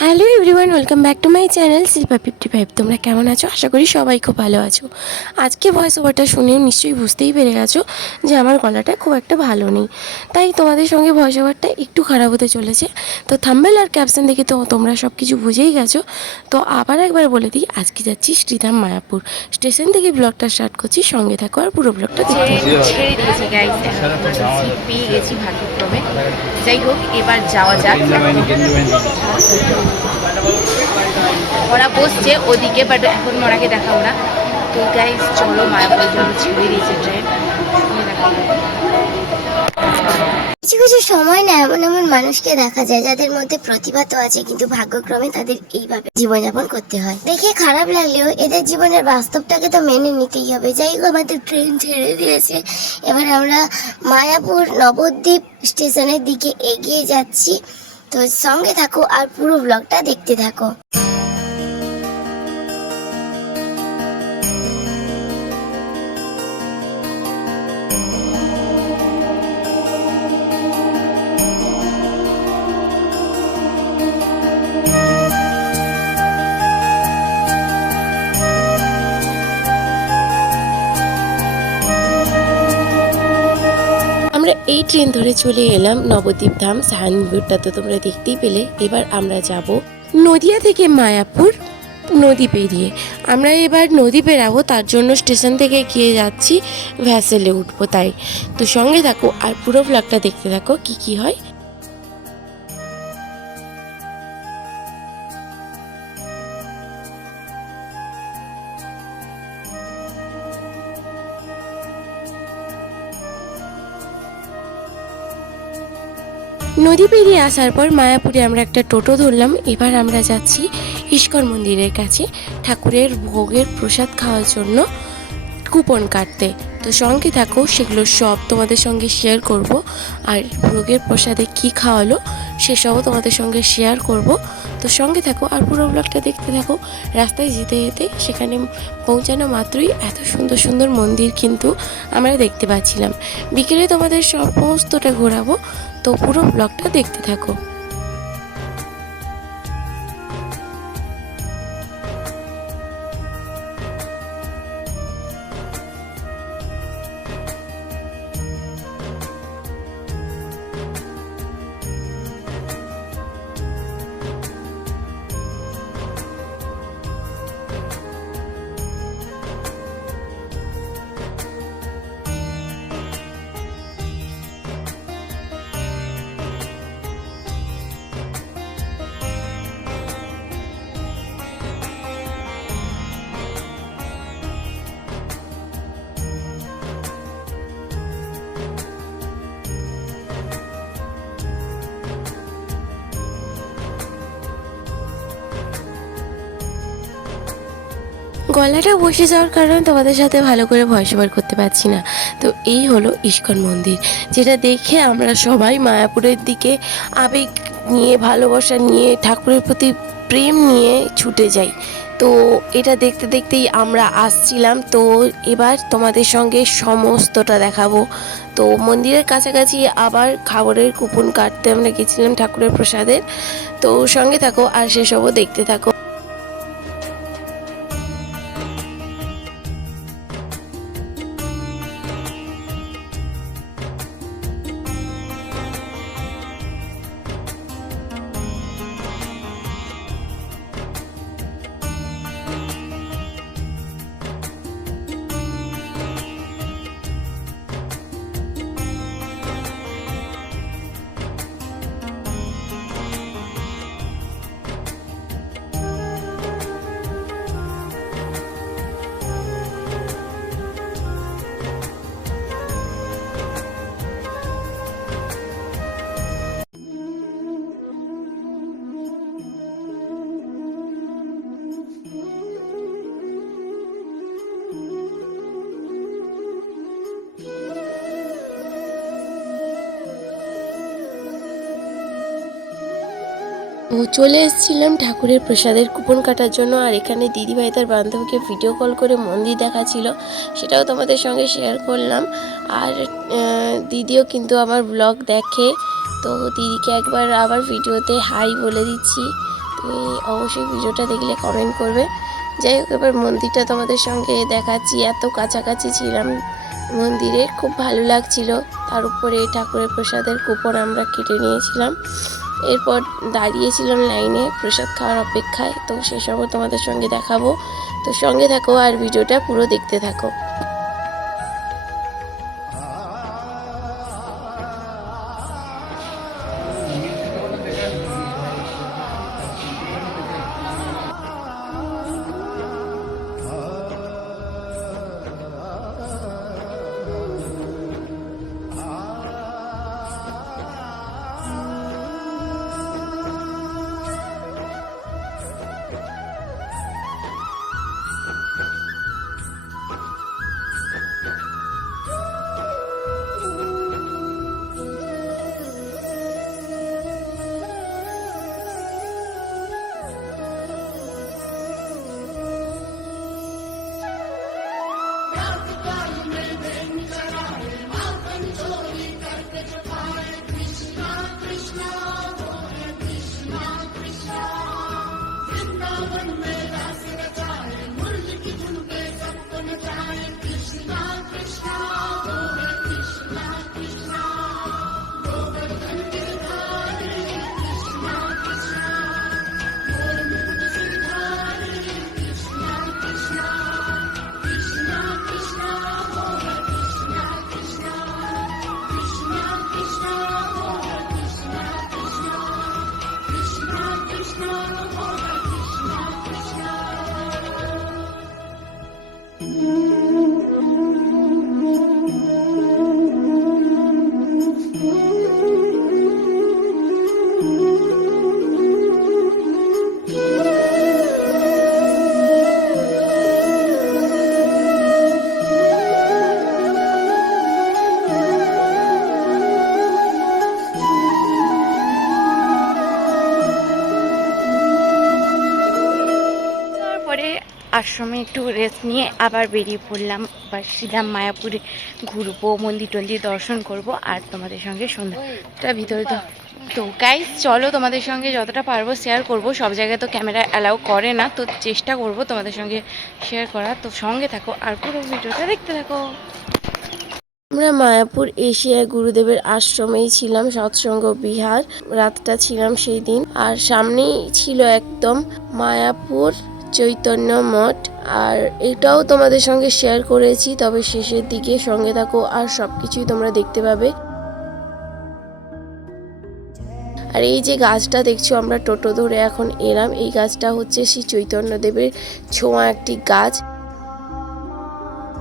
Hello everyone, welcome back to my channel Shilpa 55। তোমরা কেমন আছো? আশা করি সবাই খুব ভালো আছো। আজকে ভয়েস ওভারটা শুনেও নিশ্চয়ই বুঝতেই পেরে গেছো যে আমার গলাটা খুব একটা ভালো নেই, তাই তোমাদের সঙ্গে ভয়েস ওভারটা একটু খারাপ হতে চলেছে। তো থাম্বনেল আর ক্যাপশন দেখে তো তোমরা সব কিছু বুঝেই গেছো। তো আবার একবার বলে দিই, আজকে যাচ্ছি শ্রীধাম মায়াপুর স্টেশন থেকে ব্লগটা স্টার্ট করছি। সঙ্গে থাকো আর পুরো ব্লগটা দেখতে ছেড়ে দিয়েছে গাইস, সিট পেয়ে গেছি ভাগ্যক্রমে। যাই হোক, এবার যাওয়া যাক। ওরা বসছে ওদিকে, বাট এখন ওনাকে দেখাবো না। তো গাইস চলো, মায়াপুরের জন্য ছেড়ে দিয়েছে ট্রেন। কিছু কিছু সময় না এমন এমন মানুষকে দেখা যায় যাদের মধ্যে প্রতিভা তো আছে, কিন্তু ভাগ্যক্রমে তাদের এইভাবে জীবনযাপন করতে হয়। দেখে খারাপ লাগলেও এদের জীবনের বাস্তবটাকে তো মেনে নিতেই হবে। যাই হোক, আমাদের ট্রেন ছেড়ে দিয়েছে। এবার আমরা মায়াপুর নবদ্বীপ স্টেশনের দিকে এগিয়ে যাচ্ছি। তো সঙ্গে থাকো আর পুরো ব্লগটা দেখতে থাকো। আমরা এই ট্রেন ধরে চলে এলাম নবদ্বীপ ধাম। সাইনবোর্ডটা তো তোমরা দেখতেই পেলে। এবার আমরা যাব নদিয়া থেকে মায়াপুর নদী পেরিয়ে। আমরা এবার নদী পেরাবো, তার জন্য স্টেশন থেকে গিয়ে যাচ্ছি ভ্যাসেলে উঠবো। তাই তো সঙ্গে থাকো আর পুরো ব্লগটা দেখতে থাকো কি কি হয়। নদী পেরিয়ে আসার পর মায়াপুরে আমরা একটা টোটো ধরলাম। এবার আমরা যাচ্ছি ইস্কন মন্দিরের কাছে ঠাকুরের ভোগের প্রসাদ খাওয়ার জন্য কুপন কাটতে। তো সঙ্গে থাকো, সেগুলো সব তোমাদের সঙ্গে শেয়ার করব। আর ভোগের প্রসাদে কি খাওয়ালো সেসবও তোমাদের সঙ্গে শেয়ার করব। তো সঙ্গে থাকো আর পুরো ব্লগটা দেখতে থাকো। রাস্তায় যেতে যেতে সেখানে পৌঁছানো মাত্রই এত সুন্দর সুন্দর মন্দির কিন্তু আমরা দেখতে পাচ্ছিলাম। বিকেলে তোমাদের সমস্তটা ঘোরাবো, তো পুরো ব্লগটা দেখতে থাকো। গলাটা বসে যাওয়ার কারণে তোমাদের সাথে ভালো করে ভয়েস ওভার করতে পারছি না। তো এই হলো ইস্কন মন্দির, যেটা দেখে আমরা সবাই মায়াপুরের দিকে আবেগ নিয়ে, ভালোবাসা নিয়ে, ঠাকুরের প্রতি প্রেম নিয়ে ছুটে যাই। তো এটা দেখতে দেখতেই আমরা আসছিলাম। তো এবার তোমাদের সঙ্গে সমস্তটা দেখাবো। তো মন্দিরের কাছাকাছি আবার খাবারের কুপন কাটতে আমরা গেছিলাম ঠাকুরের প্রসাদের। তো সঙ্গে থাকো আর সেসবও দেখতে থাকো। তো চলে এসেছিলাম ঠাকুরের প্রসাদের কুপন কাটার জন্য। আর এখানে দিদিভাই তার বান্ধবীকে ভিডিও কল করে মন্দির দেখাচ্ছিল, সেটাও তোমাদের সঙ্গে শেয়ার করলাম। আর দিদিও কিন্তু আমার ব্লগ দেখে, তো দিদিকে একবার আবার ভিডিওতে হাই বলে দিচ্ছি। তো তুমি অবশ্যই ভিডিওটা দেখলে কমেন্ট করবে। যাই হোক, এবার মন্দিরটা তোমাদের সঙ্গে দেখাচ্ছি। এত কাছাকাছি ছিলাম মন্দিরের, খুব ভালো লাগছিল। তার উপরে ঠাকুরের প্রসাদের কুপন আমরা কেটে নিয়েছিলাম। এরপর দাঁড়িয়েছিলাম লাইনে প্রসাদ খাওয়ার অপেক্ষায়, তো সেসবও তোমাদের সঙ্গে দেখাবো। তো সঙ্গে থাকো আর ভিডিওটা পুরো দেখতে থাকো। তারপরে আশ্রমে একটু রেস্ট নিয়ে আবার বেরিয়ে পড়লাম। আবার ছিলাম মায়াপুরে ঘুরবো, মন্দির টন্দির দর্শন করব আর তোমাদের সঙ্গে সন্ধ্যাটা ভিতরে তো গাইস চলো, তোমাদের সঙ্গে যতটা পারবো শেয়ার করব। সব জায়গায় তো ক্যামেরা অ্যালাউ করে না, তো চেষ্টা করব তোমাদের সঙ্গে শেয়ার করা। তো সঙ্গে থাকো আর পুরো ভিডিওটা দেখতে থাকো। আমরা মায়াপুর এশিয়া গুরুদেবের আশ্রমেই ছিলাম, সৎসঙ্গ বিহার। রাতটা ছিলাম সেই দিন। আর সামনেই ছিল একদম মায়াপুর চৈতন্য মঠ। আর এটাও তোমাদের সঙ্গে শেয়ার করেছি, তবে শেষের দিকে। সঙ্গে থাকো আর সবকিছুই তোমরা দেখতে পাবে। আর এই যে গাছটা দেখছো, আমরা টোটো ধরে এখন এলাম। এই গাছটা হচ্ছে শ্রী চৈতন্যদেবের ছোঁয়া একটি গাছ।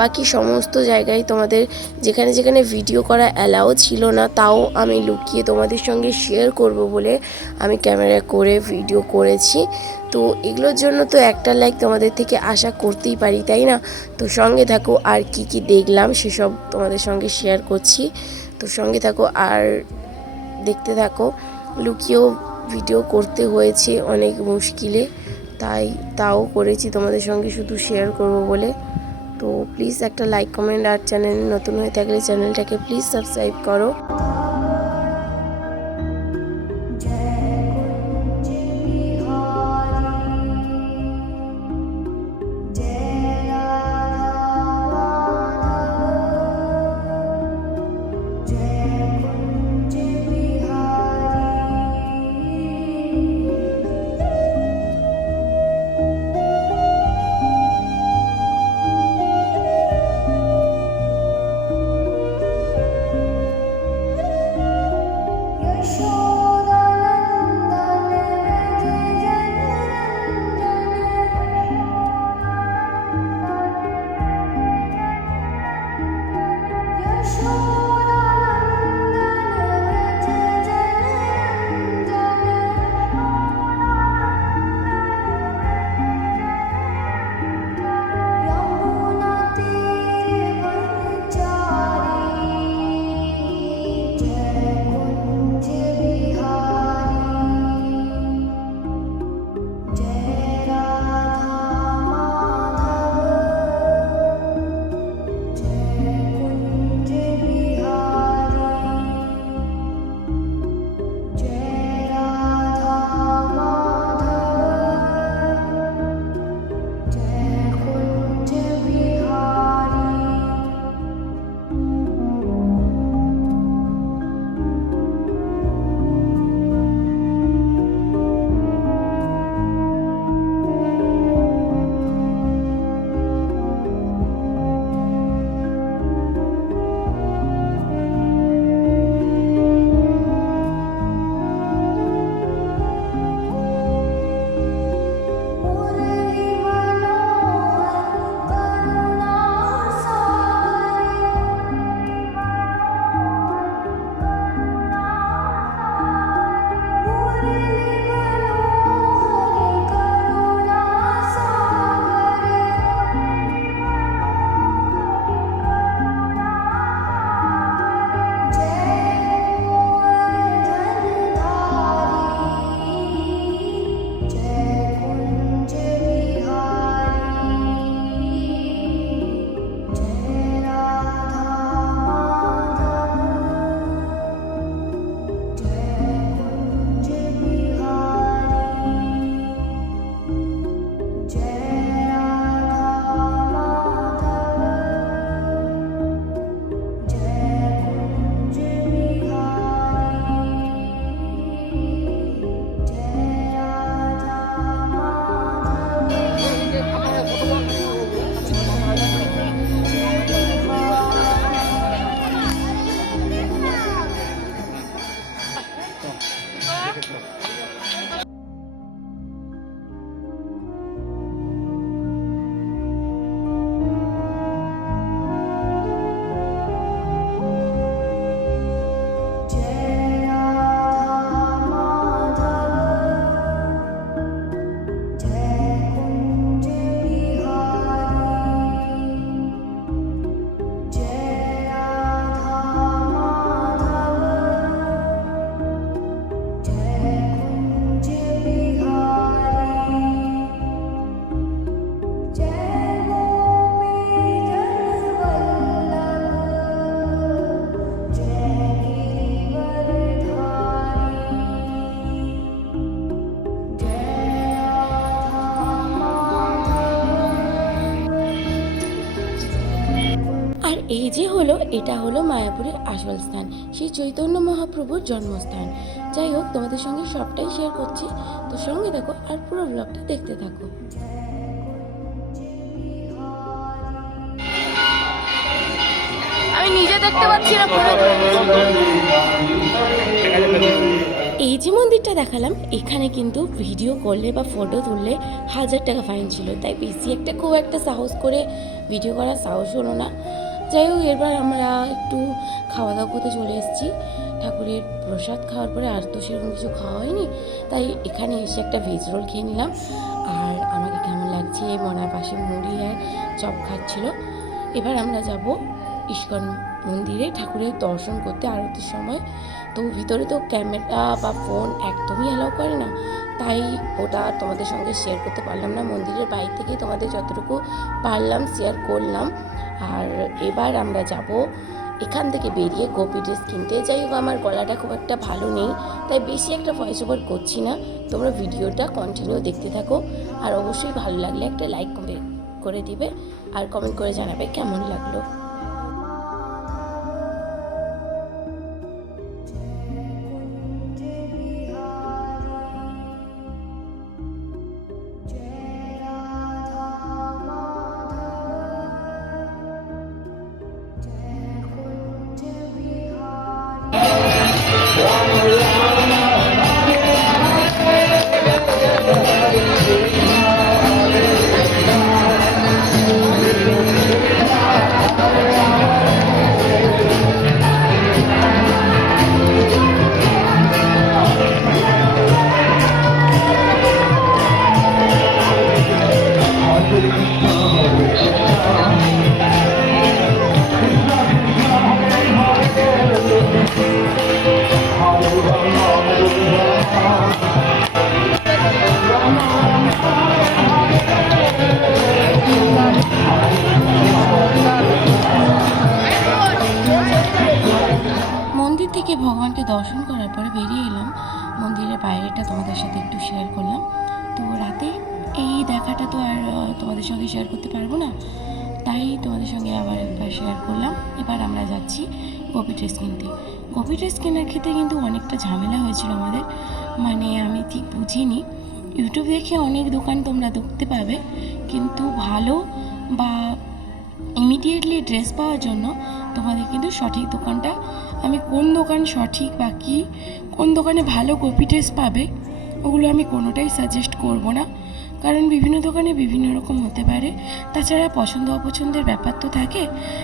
বাকি সমস্ত জায়গায় তোমাদের যেখানে যেখানে ভিডিও করা অ্যালাউ ছিল না, তাও আমি লুকিয়ে তোমাদের সঙ্গে শেয়ার করব বলে আমি ক্যামেরা করে ভিডিও করেছি। তো এগুলোর জন্য তো একটা লাইক তোমাদের থেকে আশা করতেই পারি, তাই না? তো সঙ্গে থাকো আর কি কি দেখলাম সেসব তোমাদের সঙ্গে শেয়ার করছি। তো সঙ্গে থাকো আর দেখতে থাকো। লুকিয়েও ভিডিও করতে হয়েছে অনেক মুশকিলে, তাও করেছি তোমাদের সঙ্গে শুধু শেয়ার করব বলে। তো প্লিজ একটা লাইক, কমেন্ট আর চ্যানেল নতুন হয়ে থাকলে চ্যানেলটাকে প্লিজ সাবস্ক্রাইব করো। এই যে এটা হলো মায়াপুরের আসল স্থান, সেই চৈতন্য মহাপ্রভুর জন্মস্থান। যাই হোক, তোমাদের সঙ্গে সবটাই শেয়ার করছি, তো সঙ্গে থাকো আর পুরো ব্লগটা দেখতে থাকো। আমি নিজে দেখতে পাচ্ছি না পুরো। এই যে মন্দিরটা দেখালাম, এখানে কিন্তু ভিডিও করলে বা ফটো তুললে 1000 টাকা ফাইন ছিল, তাই বেশি খুব একটা সাহস করে ভিডিও করার সাহস হলো না। যাই হোক, এবার আমরা একটু খাওয়া দাওয়া করতে চলে এসেছি। ঠাকুরের প্রসাদ খাওয়ার পরে আর তো সেরকম কিছু খাওয়া হয়নি, তাই এখানে এসে একটা ভেজ রোল খেয়ে নিলাম। আর আমাকে কেমন লাগছে, মনার পাশে মুড়ি আর চপ খাচ্ছিল। এবার আমরা যাব ইস্কন মন্দিরে ঠাকুরের দর্শন করতে আরতির সময়। তো ভিতরে তো ক্যামেরা বা ফোন একদমই অ্যালাউ করে না, তাই ওটা তোমাদের সঙ্গে শেয়ার করতে পারলাম না। মন্দিরের বাইরে থেকে তোমাদের যতটুকু পারলাম শেয়ার করলাম। আর এবার আমরা যাব এখান থেকে বেরিয়ে গোপী ড্রেস কিনতে। যাই হোক, আমার গলাটা খুব একটা ভালো নেই, তাই বেশি একটা ভয়েস ওভার করছি না। তোমরা ভিডিওটা কন্টিনিউ দেখতে থাকো, আর অবশ্যই ভালো লাগলে একটা লাইক করে দিবে আর কমেন্ট করে জানাবে কেমন লাগলো। মন্দির থেকে ভগবানকে দর্শন করার পরে বেরিয়ে এলাম। মন্দিরের বাইরেটা তোমাদের সাথে একটু শেয়ার করলাম। তো রাতে এই দেখাটা তো আর তোমাদের সঙ্গে শেয়ার করতে পারবো না, তাই তোমাদের সঙ্গে আবার একবার শেয়ার করলাম। এবার আমরা যাচ্ছি গোপী ড্রেস কিনতে। গোপী ড্রেস কেনার ক্ষেত্রে কিন্তু অনেকটা ঝামেলা হয়েছিল আমাদের, মানে আমি ঠিক বুঝিনি। ইউটিউব দেখে অনেক দোকান তোমরা দেখতে পাবে, কিন্তু ভালো বা ইমিডিয়েটলি ড্রেস পাওয়ার জন্য তোমাদের কিন্তু সঠিক দোকানটা, আমি কোন দোকান সঠিক বা কী কোন দোকানে ভালো গোপী ড্রেস পাবে ওগুলো আমি কোনোটাই সাজেস্ট করব না, কারণ বিভিন্ন দোকানে বিভিন্ন রকম হতে পারে। তাছাড়া পছন্দ অপছন্দের ব্যাপার তো থাকে,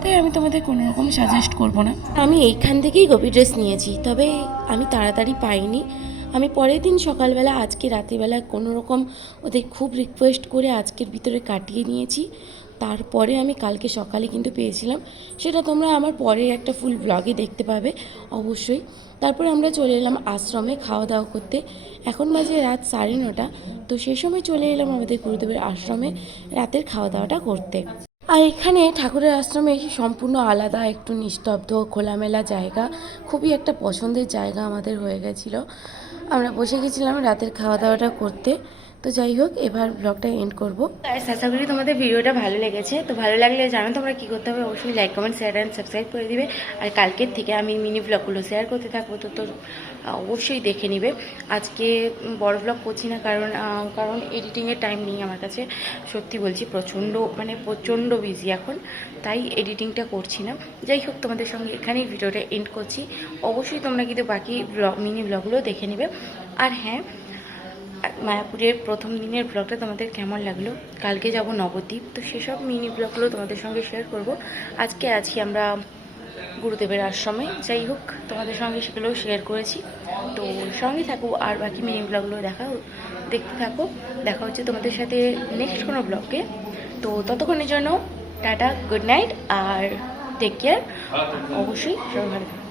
তাই আমি তোমাদের কোনো রকম সাজেস্ট করব না। আমি এইখান থেকেই গোপী ড্রেস নিয়েছি, তবে আমি তাড়াতাড়ি পাইনি। আমি পরের দিন সকালবেলা, আজকে রাত্রিবেলা কোনো রকম ওদের খুব রিকোয়েস্ট করে আজকের ভিতরে কাটিয়ে নিয়েছি। তারপরে আমি কালকে সকালে কিন্তু পেয়েছিলাম, সেটা তোমরা আমার পরে একটা ফুল ব্লগে দেখতে পাবে অবশ্যই। তারপরে আমরা চলে এলাম আশ্রমে খাওয়া দাওয়া করতে। এখন বাজে রাত 9:30, তো সেই সময় চলে এলাম আমাদের গুরুদেবের আশ্রমে রাতের খাওয়া দাওয়াটা করতে। আর এখানে ঠাকুরের আশ্রমে সম্পূর্ণ আলাদা, একটু নিস্তব্ধ খোলামেলা জায়গা, খুবই একটা পছন্দের জায়গা আমাদের হয়ে গেছিলো। আমরা বসে গেছিলাম রাতের খাওয়া দাওয়াটা করতে। তো যাই হোক, এবার ব্লগটা এন্ড করবো। আশা করি তোমাদের ভিডিওটা ভালো লেগেছে। তো ভালো লাগলে জানো তোমরা কী করতে হবে, অবশ্যই like comment share and subscribe করে দিবে। আর কালকের থেকে আমি মিনি ব্লগগুলো শেয়ার করতে থাকবো, তো অবশ্যই দেখে নিবে। আজকে বড় ব্লগ করছি না, কারণ এডিটিংয়ের টাইম নেই আমার কাছে, সত্যি বলছি। প্রচণ্ড বিজি এখন, তাই এডিটিংটা করছি না। যাই হোক, তোমাদের সঙ্গে এখানেই ভিডিওটা এন্ড করছি। অবশ্যই তোমরা কিন্তু বাকি মিনি ব্লগগুলো দেখে নিবে। আর হ্যাঁ, মায়াপুরের প্রথম দিনের ব্লগটা তোমাদের কেমন লাগলো, কালকে যাব নবদ্বীপ, তো সেসব মিনি ব্লগগুলো তোমাদের সঙ্গে শেয়ার করব। আজকে আছি আমরা গুরুদেবের আশ্রমে। যাই হোক, তোমাদের সঙ্গে সেগুলোও শেয়ার করেছি, তো সঙ্গে থাকো আর বাকি মিনি ব্লগগুলো দেখতে থাকো। দেখা হচ্ছে তোমাদের সাথে নেক্সট কোনো ব্লগে। তো ততক্ষণের জন্য টাটা, গুড নাইট আর টেক কেয়ার। অবশ্যই সবাই ভালো থাকো।